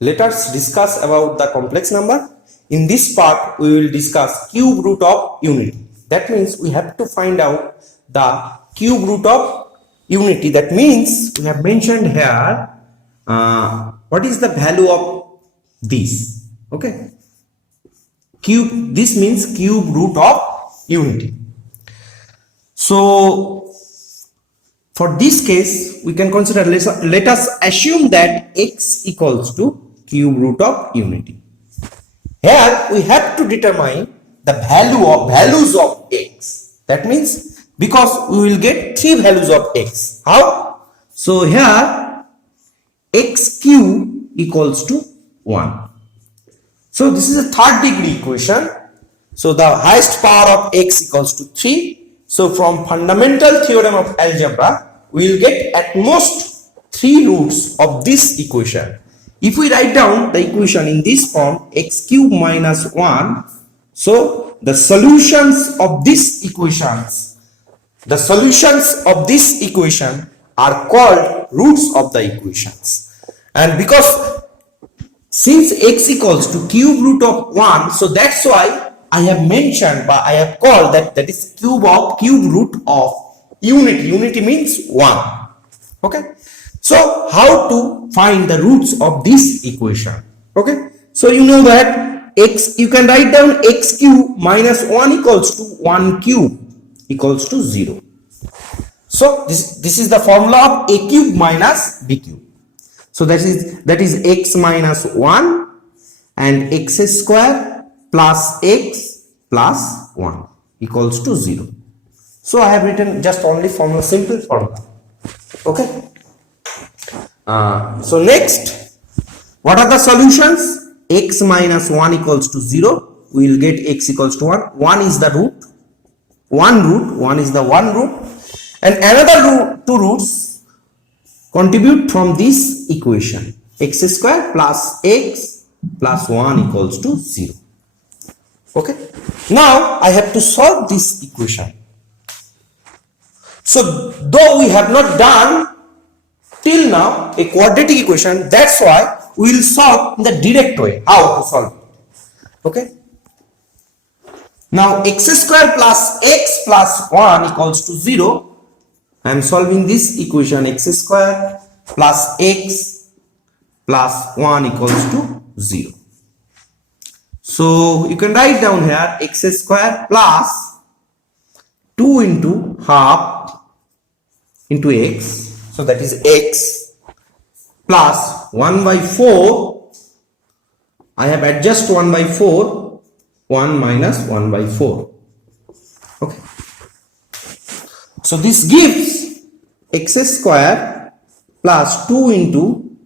Let us discuss about the complex number. In this part, we will discuss cube root of unity. That means we have to find out the cube root of unity. That means we have mentioned here what is the value of this. Okay. Cube. This means cube root of unity. So for this case, we can consider, let us assume that x equals to cube root of unity. Here we have to determine the values of x. That means because we will get three values of x. How? So here x cube equals to 1. So this is a third degree equation. So the highest power of x equals to 3. So from fundamental theorem of algebra, we will get at most 3 roots of this equation. If we write down the equation in this form, x cube minus 1, so the solutions of this equation are called roots of the equations. And because since x equals to cube root of 1, so that's why I have mentioned, but I have called that is cube root of unity. Unity means 1. Okay. So how to find the roots of this equation? Okay. So you know that x, you can write down x cube minus 1 equals to 1 cube equals to 0. So this is the formula of a cube minus b cube. So that is x minus 1 and x square plus x plus 1 equals to 0. So I have written just only formula, simple formula. Okay. So next, what are the solutions? X minus 1 equals to 0. We will get x equals to 1. 1 is the root. 1 is the one root. And another two roots contribute from this equation. X square plus x plus 1 equals to 0. Okay. Now I have to solve this equation. So though we have not done till now a quadratic equation, that's why we will solve in the direct way. How to solve it? Okay. Now x square plus x plus 1 equals to 0. I am solving this equation, x square plus x plus 1 equals to 0. So you can write down here x square plus 2 into half into x. So that is x plus 1 by 4. I have adjusted 1 by 4. 1 minus 1 by 4. Okay. So this gives x square plus 2 into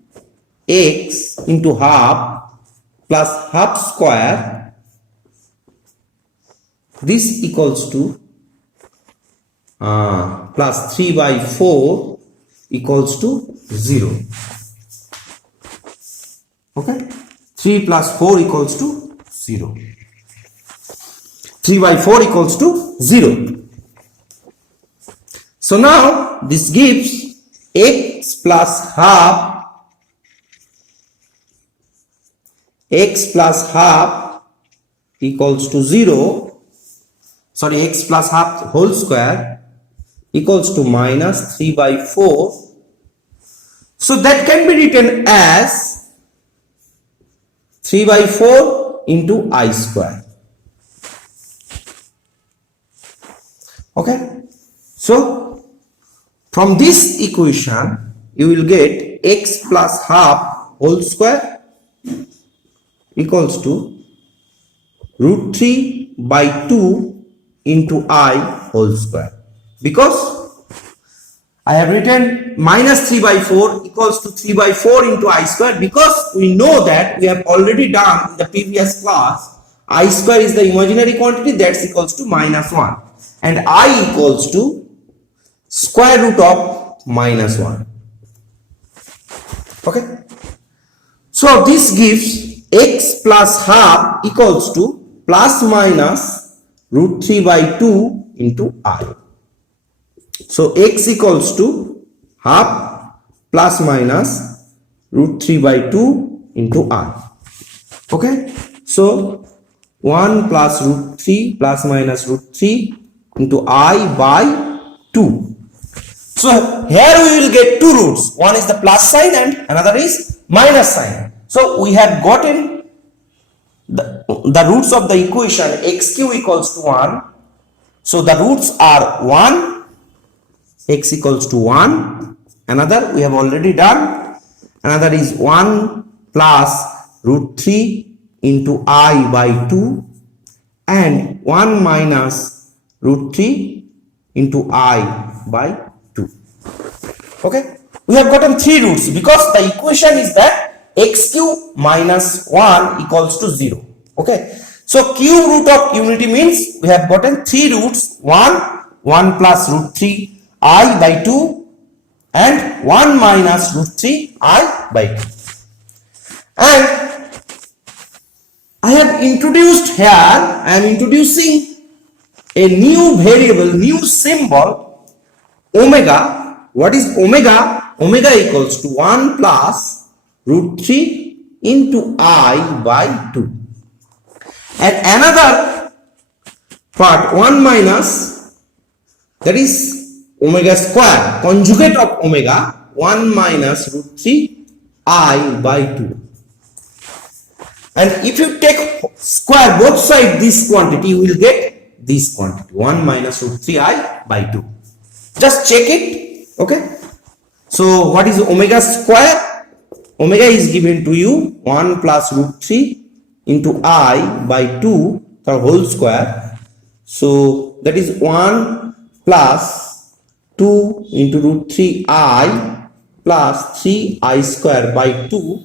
x into half plus half square. This equals to plus 3 by 4 equals to 0. Okay. 3 plus 4 equals to 0. 3 by 4 equals to 0. So now this gives x plus half equals to 0. Sorry, x plus half whole square equals to minus 3 by 4. So that can be written as 3 by 4 into I square. Okay. So from this equation you will get x plus half whole square equals to root 3 by 2 into I whole square. Because I have written minus 3 by 4 equals to 3 by 4 into I square, because we know that we have already done in the previous class I square is the imaginary quantity, that's equals to minus 1, and I equals to square root of minus 1. Okay. So this gives x plus half equals to plus minus root 3 by 2 into I. So x equals to half plus minus root 3 by 2 into I. Okay, so 1 plus root 3 plus minus root 3 into I by 2. So here we will get two roots. One is the plus sign and another is minus sign. So we have gotten the roots of the equation x cube equals to 1. So the roots are 1, x equals to 1. Another we have already done. Another is 1 plus root 3 into I by 2 and 1 minus root 3 into I by 2. Okay, we have gotten three roots because the equation is that x cube minus 1 equals to 0. Okay, so cube root of unity means we have gotten three roots, 1 plus root 3 I by 2 and 1 minus root 3 I by 2. And I have introduced here, I am introducing a new variable, new symbol, omega. What is omega? Omega equals to 1 plus root 3 into I by 2. And another part 1 minus, that is omega square, conjugate of omega, 1 minus root 3 I by 2. And if you take square both sides this quantity, you will get this quantity 1 minus root 3 I by 2. Just check it. Okay, so what is omega square? Omega is given to you 1 plus root 3 into I by 2 the whole square. So that is 1 plus 2 into root 3 I plus 3 I square by 2,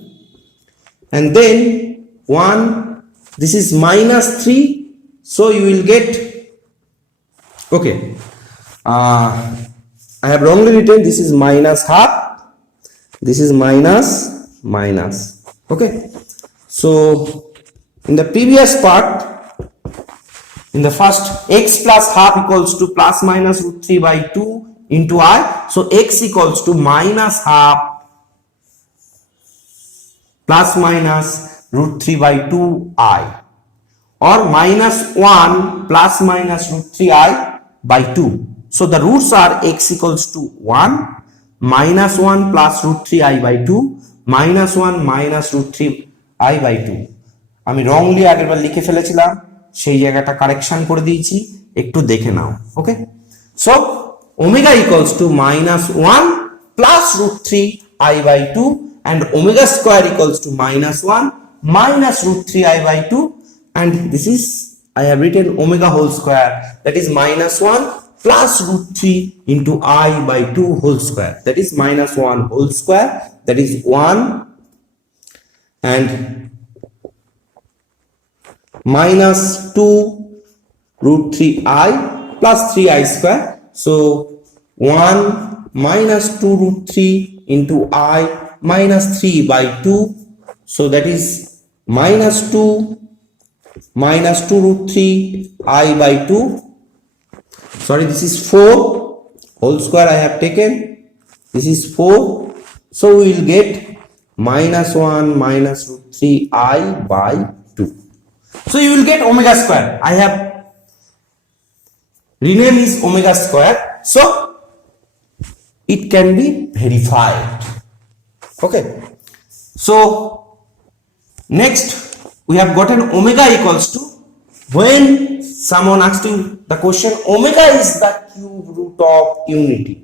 and then 1, this is minus 3, so you will get, okay, I have wrongly written, this is minus half, this is minus. Okay, so in the previous part, in the first, x plus half equals to plus minus root 3 by 2 into I. So x equals to minus half plus minus root 3 by 2 I, or minus 1 plus minus root 3 I by 2. So the roots are x equals to 1, minus 1 plus root 3 I by 2, minus 1 minus root 3 I by 2. আমি wrongly আগেরবার লিখে ফেলেছিলাম, সেই জায়গাটা correction করে দিয়েছি, একটু দেখে নাও। Okay, so omega equals to minus 1 plus root 3 I by 2 and omega square equals to minus 1 minus root 3 I by 2, and this is, I have written omega whole square, that is minus 1 plus root 3 into I by 2 whole square, that is minus 1 whole square, that is 1, and minus 2 root 3 I plus 3 I square. So 1 minus 2 root 3 into I minus 3 by 2. So that is minus 2 root 3 I by 2. Sorry, this is 4 whole square I have taken. This is 4. So we will get minus 1 minus root 3 I by 2. So you will get omega square. I have rename is omega square. So it can be verified. Okay. So next we have gotten omega equals to, when someone asks you the question omega is the cube root of unity,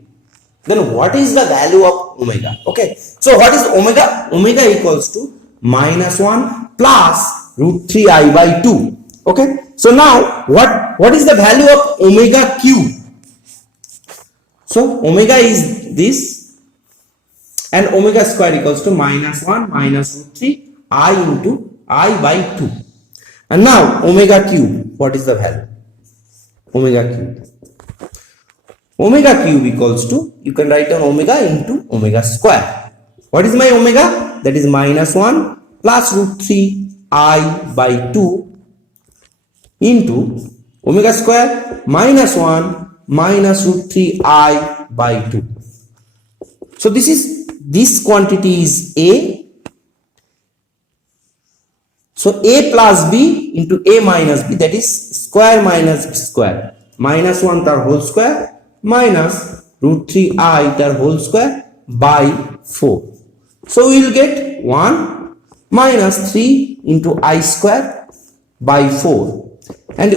then what is the value of omega? Okay, so what is omega? Omega equals to minus 1 plus root 3 I by 2. Okay, so now what is the value of omega cube? So omega is this, and omega square equals to minus 1 minus root 3 I into I by 2. And now omega cube, what is the value? Omega cube. Omega cube equals to, you can write down omega into omega square. What is my omega? That is minus 1 plus root 3 I by 2 into omega square minus 1 minus root 3 I by 2. So this quantity is A, So a plus b into a minus b, that is square minus b square, minus 1 তার whole square minus root 3i তার whole square by 4. So we will get 1 minus 3 into I square by 4. And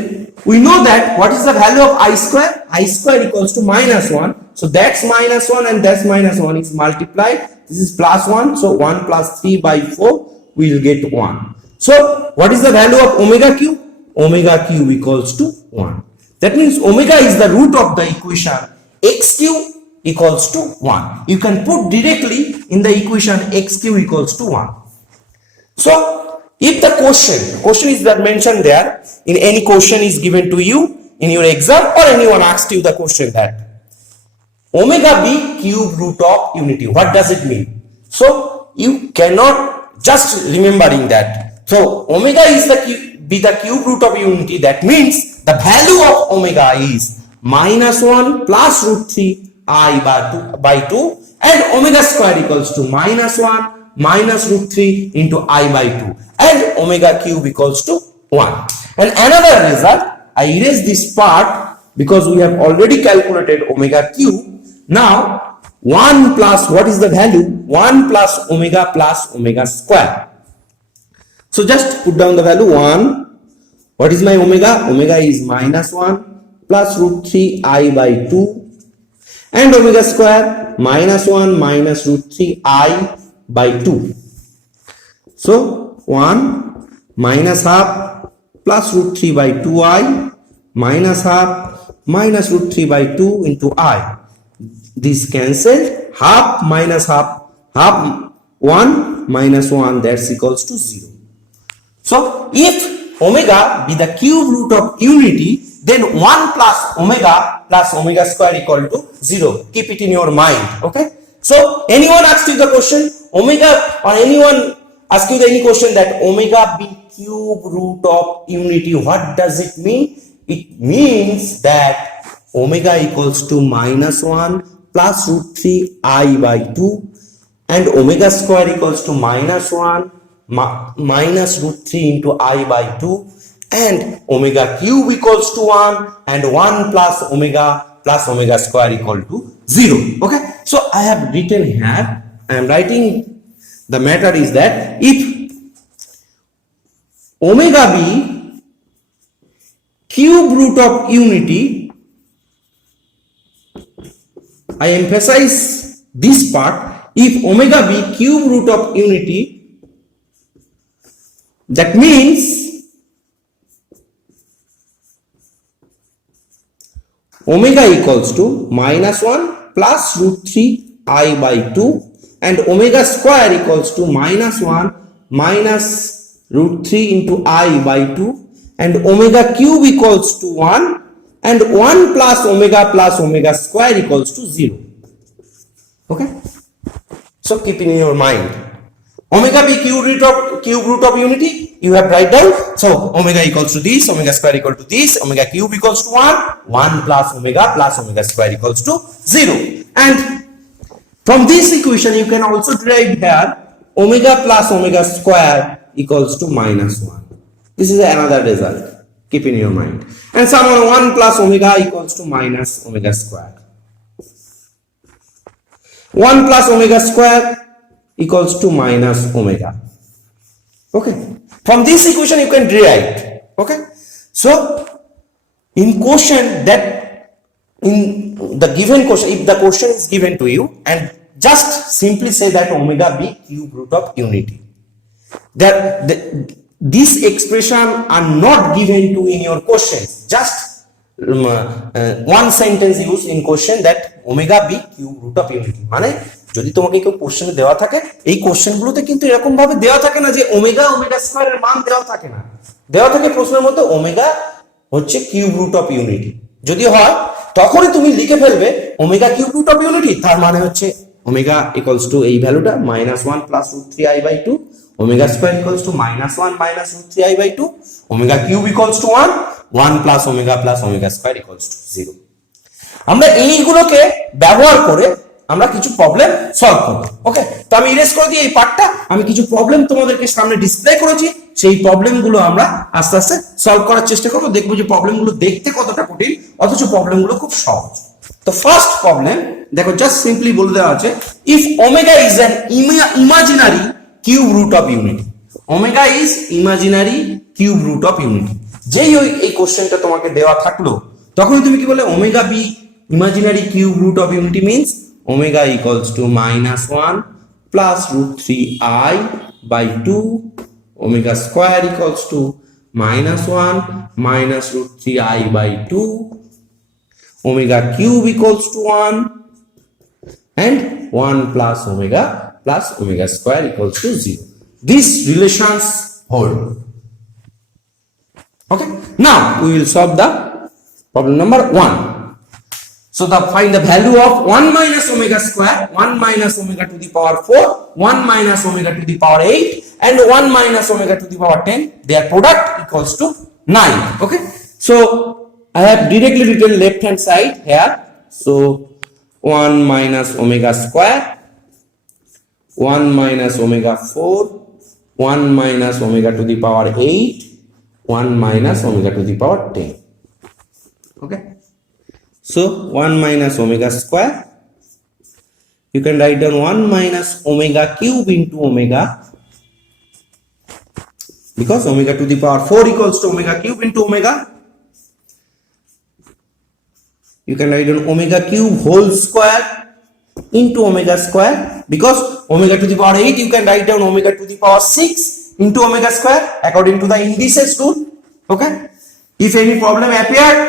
we know that what is the value of I square? I square equals to minus 1. So that's minus 1 and that's minus 1 is multiplied. This is plus 1. So 1 plus 3 by 4, we will get 1. So what is the value of omega cube? Omega cube equals to 1. That means omega is the root of the equation x cube equals to 1. You can put directly in the equation x cube equals to 1. So if the question is that mentioned there, in any question is given to you in your exam, or anyone asked you the question that omega b cube root of unity, what does it mean? So you cannot just remembering that. So omega is the cube root of unity. That means the value of omega is minus 1 plus root 3 I by 2, and omega square equals to minus 1 minus root 3 into I by 2, and omega cube equals to 1. And another result, I erase this part because we have already calculated omega cube. Now 1 plus, what is the value? 1 plus omega square. So just put down the value 1. What is my omega? Omega is minus 1 plus root 3 I by 2, and omega square minus 1 minus root 3 I by 2. So 1 minus half plus root 3 by 2i minus half minus root 3 by 2 into I. This cancelled. Half minus half, 1 minus 1, that's equals to 0. So if omega be the cube root of unity, then 1 plus omega square equal to 0. Keep it in your mind. Okay. So anyone asked you the question omega, or anyone ask you any question that omega be cube root of unity, what does it mean? It means that omega equals to minus 1 plus root 3 I by 2, and omega square equals to minus 1 minus root 3 into I by 2, and omega cube equals to 1, and 1 plus omega square equal to 0. Okay, so I have written here, I am writing the matter is that if omega be cube root of unity, I emphasize this part, if omega be cube root of unity, that means omega equals to minus 1 plus root 3 I by 2, and omega square equals to minus 1 minus root 3 into I by 2, and omega cube equals to 1, and 1 plus omega square equals to 0. Okay, so keep in your mind omega be cube root of unity, you have write down. So omega equals to this, omega square equal to this, omega cube equals to 1 plus omega square equals to 0. And from this equation you can also derive here omega plus omega square equals to minus 1. This is another result, keep in your mind. And someone 1 plus omega equals to minus omega square. 1 plus omega square equals to minus omega. Okay, from this equation you can derive. Okay, so in question, that in the given question, if the question is given to you, and just simply say that omega be cube root of unity, that this expression are not given to in your questions, just one sentence used in question that omega be cube root of unity. মানে যদি তোমাকে কেউ কোশ্চেনে দেওয়া থাকে, এই কোশ্চেনগুলোতে কিন্তু এরকম ভাবে দেওয়া থাকে না যে ওমেগা স্কয়ারের মান দেওয়া থাকে না, দেওয়া থাকে প্রশ্নের মধ্যে ওমেগা হচ্ছে কিউব রুট অফ ইউনিটি। যদি হয় তখনই তুমি লিখে ফেলবে omega cube root of unity, তার মানে হচ্ছে ওমেগা ইকুয়ালস টু এই ভ্যালুটা -1 plus root 3i/2, omega square equals to -1 minus root 3i/2, omega cube equals to 1 plus omega square equals to 0। আমরা এইগুলোকে ব্যবহার করে আমরা কিছু প্রবলেম সলভ করব। ওকে, তো আমি ইরেজ করে দিই এই পার্টটা। আমি কিছু প্রবলেম তোমাদেরকে সামনে ডিসপ্লে করেছি, সেই প্রবলেমগুলো আমরা আস্তে আস্তে সলভ করার চেষ্টা করব। দেখবো যে প্রবলেমগুলো দেখতে কতটা কঠিন, অথচ প্রবলেমগুলো খুব সহজ। তো ফার্স্ট প্রবলেম দেখো, জাস্ট সিম্পলি বলে দেওয়া আছে, if omega is an imaginary cube root of unity. Omega is imaginary cube root of unity. যেই এই কোশ্চেনটা তোমাকে দেওয়া থাকলো, তখন তুমি কি বলে, omega be imaginary cube root of unity means omega equals to -1 plus root 3i by 2, omega square equals to -1 minus root 3i by 2, omega cube equals to 1, and 1 plus omega square equals to 0. These relations hold. Okay, now we will solve the problem number 1. So find the value of 1 minus omega square, 1 minus omega to the power 4, 1 minus omega to the power 8, and 1 minus omega to the power 10. Their product equals to 9. Okay, so I have directly written left hand side here. So 1 minus omega square, 1 minus omega 4, 1 minus omega to the power 8, 1 minus omega to the power 10. Okay, so 1 minus omega square, you can write down 1 minus omega cube into omega, because omega to the power 4 equals to omega cube into omega. You can write down omega cube whole square into omega square, because omega to the power 8 you can write down omega to the power 6 into omega square according to the indices rule. Okay, if any problem appeared,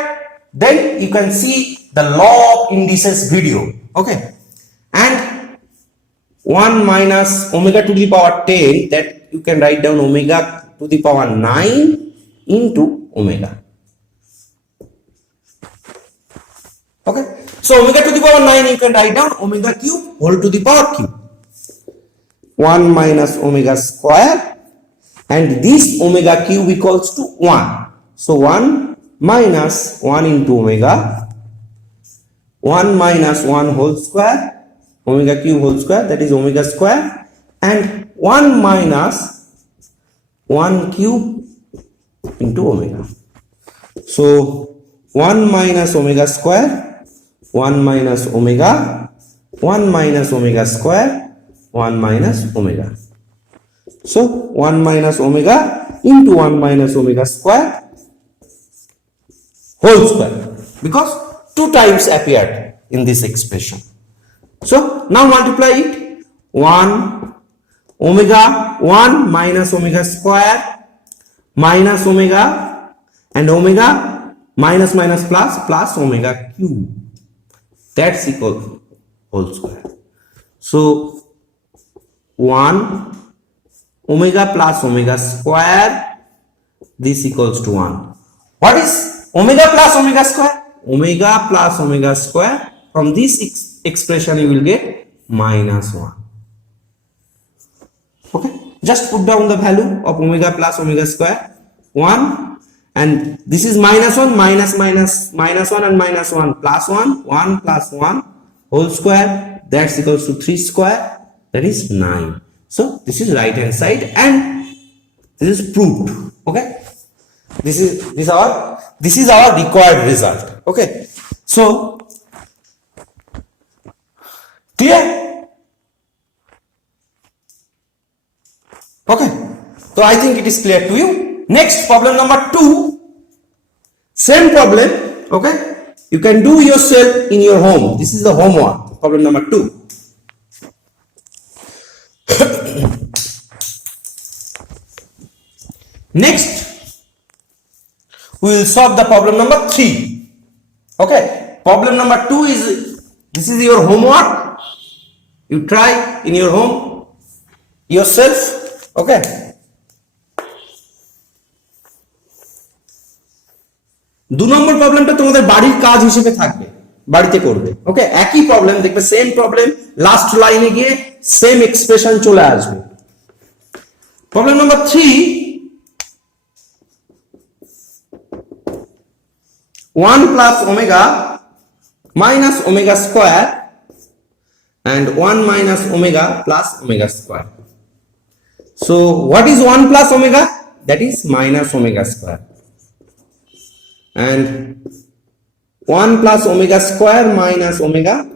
then you can see the law of indices video. Okay, and 1 minus omega to the power 10, that you can write down omega to the power 9 into omega. Okay, so omega to the power 9 you can write down omega cube whole to the power cube, 1 minus omega square, and this omega cube equals to 1. So 1 minus 1 into omega, 1 minus 1 whole square, omega cube whole square, that is omega square, and 1 minus 1 cube into omega. So 1 minus omega square, 1 minus omega, 1 minus omega square, 1 minus omega. So 1 minus omega into 1 minus omega square whole square, because 2 times appeared in this expression. So now multiply it, 1 omega 1 minus omega square minus omega, and omega minus minus plus omega cube, that's equal to whole square. So 1 omega plus omega square, this equals to 1. What is omega plus omega square? Omega plus omega square, from this expression you will get -1. Okay, just put down the value of omega plus omega square, 1, and this is -1 minus 1 and -1 plus 1, 1 plus 1 whole square, that's equals to 3 square, that is 9. So this is right hand side, and this is proved. Okay, this is our required result. Okay, so clear? Okay, so I think it is clear to you. Next, problem number 2, same problem. Okay, you can do yourself in your home. This is the homework, problem number 2. Next, we will solve the problem number 3. Okay, problem number 2 is, this is your homework, you try in your home yourself. Okay, দু নম্বর প্রবলেমটা তোমাদের বাড়ির কাজ হিসেবে থাকবে, বাড়িতে করবে। ওকে, একই প্রবলেম দেখবে, সেম প্রবলেম, লাস্ট লাইনে গিয়ে সেম এক্সপ্রেশন চলে আসবে। Problem number 3, 1 plus omega minus omega square and 1 minus omega plus omega square. So what is 1 plus omega? That is minus omega square. And 1 plus omega square minus omega,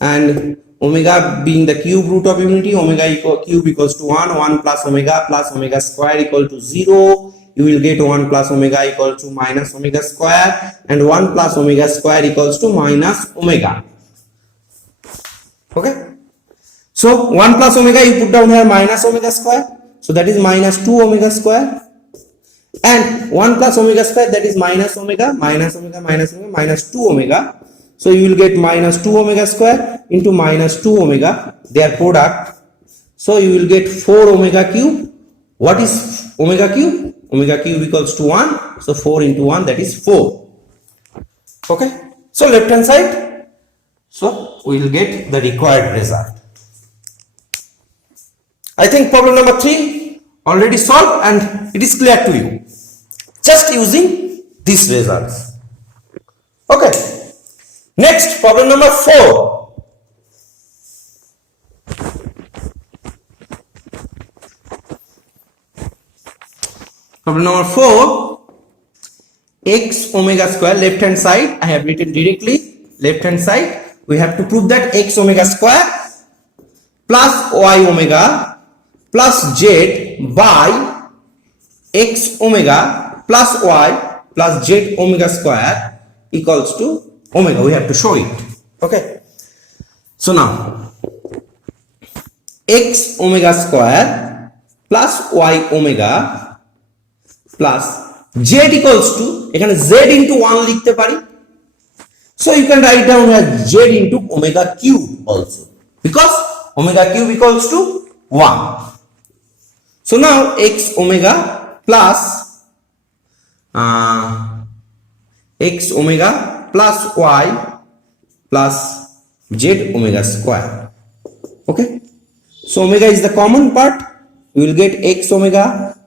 and omega being the cube root of unity, omega cube equals to 1 plus omega square equal to 0. You will get 1 plus omega equal to minus omega square, and 1 plus omega square equals to minus omega. Okay. So 1 plus omega you put down here minus omega square. So that is minus 2 omega square. And 1 plus omega square, that is minus omega, minus omega, minus omega, minus 2 omega. So you will get minus 2 omega square into minus 2 omega, their product. So you will get 4 omega cube. What is omega cube? Omega cube equals to 1. So 4 into 1, that is 4. Okay. So left hand side. So we will get the required result. I think problem number 3 already solved and it is clear to you. Just using these results. Okay. Next, problem number 4. Problem number 4. X omega square, left hand side, I have written directly, left hand side. We have to prove that x omega square plus y omega plus z by x omega plus y plus z omega square equals to omega. We have to show it. Okay. So now x omega square plus y omega plus z equals to, এখানে z into 1 লিখতে পারি. So you can write down as z into omega cube also, because omega cube equals to 1. So now x omega plus x omega plus y plus z omega square. Okay. So omega is the common part. You will get x omega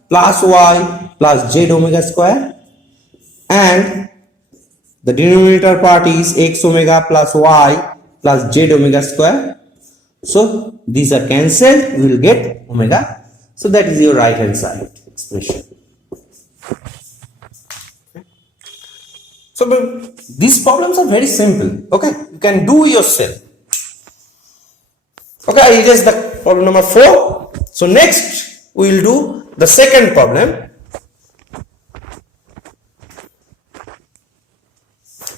plus y plus z omega square, and the denominator part is x omega plus y plus z omega square. So these are cancelled. You will get omega. So that is your right hand side expression. So these problems are very simple. Okay, you can do yourself. Okay, I erase the problem number 4. So next we will do the second problem.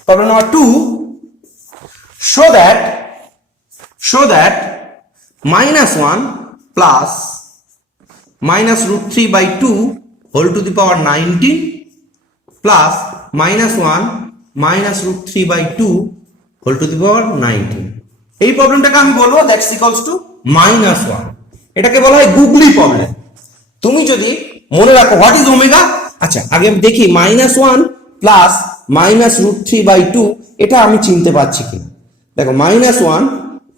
Problem number 2. Show that minus 1 plus minus root 3 by 2 whole to the power 19 plus minus 1 minus root 3 by 2 whole to the power 19. এই প্রবলেমটাকে আমি বলবো that's equals to -1. এটাকে বলা হয় গুগলি problem. তুমি যদি মনে রাখো হোয়াট ইজ ওমেগা, আচ্ছা আগে দেখি -1 প্লাস মাইনাস রুট 3 বাই 2 এটা আমি চিনতে পারছি কিনা। দেখো -1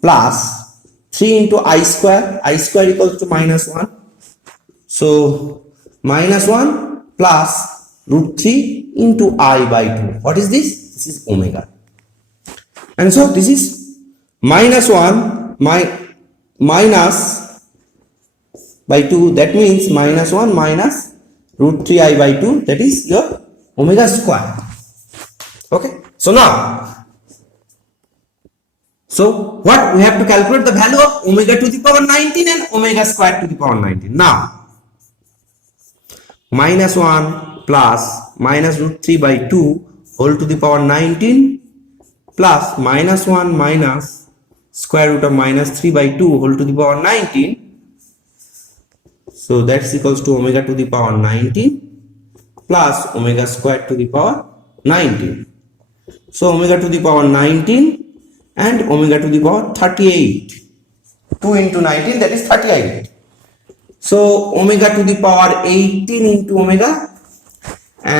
plus 3 into I square equals to -1. So -1 plus root 3 into I by 2. What is this? This is omega. And so this is -1 minus by 2. That means -1 minus root 3 I by 2. That is your omega square. Okay. So now, so what we have to calculate the value of omega to the power 19 and omega square to the power 19. Now -1 plus minus root 3 by 2 whole to the power 19 plus -1 minus square root of -3 by 2 whole to the power 19. So that's equals to omega to the power 19 plus omega square to the power 19. So omega to the power 19 and omega to the power 38. 2 into 19, that is 38. So omega to the power 18 into omega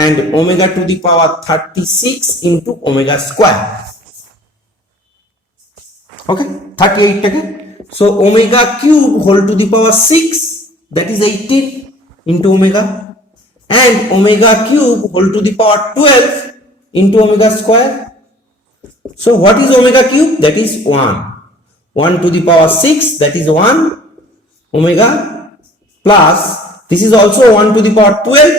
and omega to the power 36 into omega square. Okay, 38 take. So omega cube whole to the power 6, that is 18 into omega, and omega cube whole to the power 12 into omega square. So what is omega cube? That is 1. 1 to the power 6, that is 1 omega, plus this is also 1 to the power 12.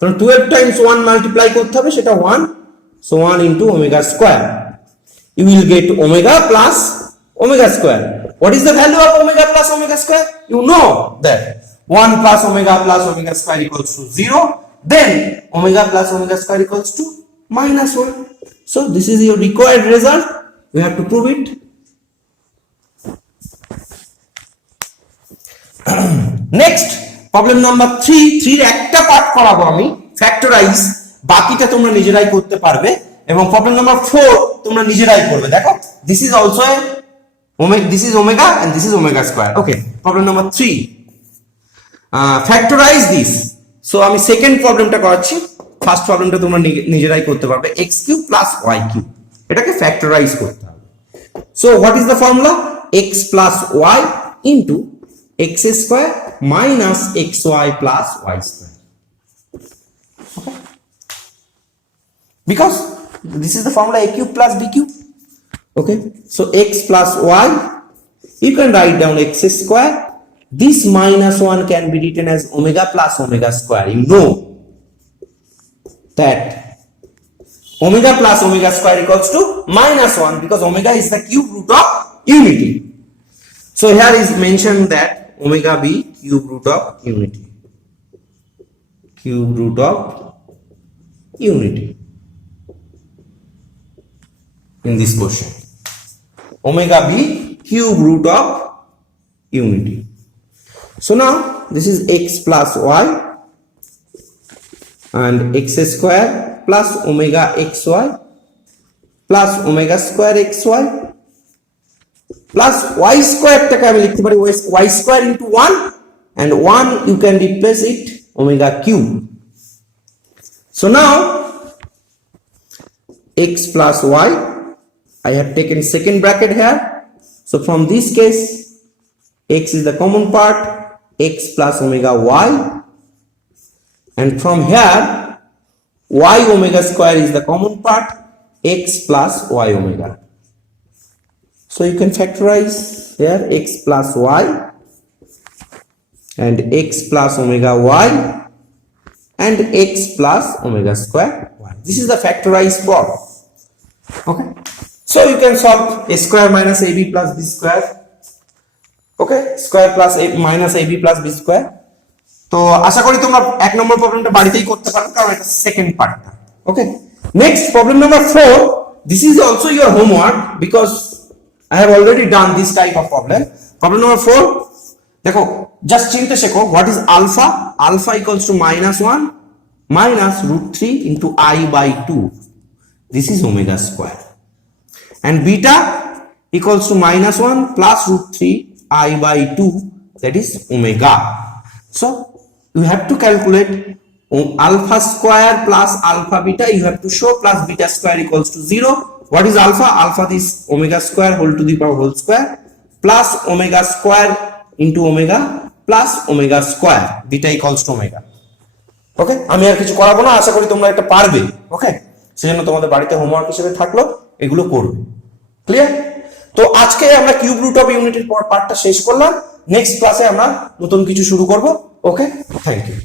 So 12 times 1 multiply korte hobe, seta 1, so 1 into omega square. You will get omega plus omega square. What is the value of omega plus omega square? You know that 1 plus omega square equals to 0. Then omega plus omega square equals to minus 1. So this is your required result. You have to prove it. Next, problem number 3. 3 একটা part করাবো আমি, factorise, বাকিটা তোমরা নিজেরাই করতে পারবে। এবং problem number 4 তোমরা নিজেরাই করবে। দেখো, this is also a omega, this is omega and this is omega square. Okay, problem number 3. Factorize this. So আমি সেকেন্ড প্রবলেমটা করাচ্ছি, ফার্স্ট প্রবলেমটা তোমরা নিজেরাই করতে পারবে। x cube plus y cube, এটাকে ফ্যাক্টরাইজ করতে হবে। So what is the formula? x plus y into x square minus xy plus y square. Okay, because this is the formula a cube plus b cube. Okay, so x plus y, you can write down x square. This minus 1 can be written as omega plus omega square. You know that omega plus omega square equals to minus 1 because omega is the cube root of unity. So here is mentioned that omega be cube root of unity. Cube root of unity. In this question, omega be cube root of unity. So now this is x plus y and x square plus omega xy plus omega square xy plus y square টাকে আমি লিখতে পারি y square into 1 and 1 you can replace it omega cube. So now x plus y, I have taken second bracket here. So from this case, x is the common part, x plus omega y, and from here y omega square is the common part, x plus y omega. So you can factorize here x plus y and x plus omega y and x plus omega square y. This is the factorized form. Okay, so you can solve a square minus ab plus b square. Okay, square plus a minus ab plus b square. তো আশা করি তোমরা এক নম্বর প্রবলেমটা বাড়িতেই করতে পারবে কারণ এটা সেকেন্ড পার্টটা। Okay, next problem number 4. This is also your homework because I have already done this type of problem. Problem number 4, দেখো জাস্ট চিনতে শেখো what is alpha. Alpha equals to minus 1 minus root 3 into I by 2. This is omega square. And beta equals to minus 1 plus root 3 I by 2, that is omega. So you have to calculate alpha square plus alpha beta, you have to show plus beta square equals to 0. What is alpha? Alpha is omega square whole to the power whole square plus omega square into omega plus omega square, beta equals to omega. ওকে, আমি আর কিছু করাবো না, আশা করি তোমরা এটা পারবে। ওকে, সেজন্য তোমাদের বাড়িতে হোমওয়ার্ক হিসেবে থাকলো, এগুলো করবে। ক্লিয়ার? তো আজকে আমরা কিউব রুট অফ ইউনিটির পার্টটা শেষ করলাম। নেক্সট ক্লাসে আমরা নতুন কিছু শুরু করব। ওকে, থ্যাংক ইউ।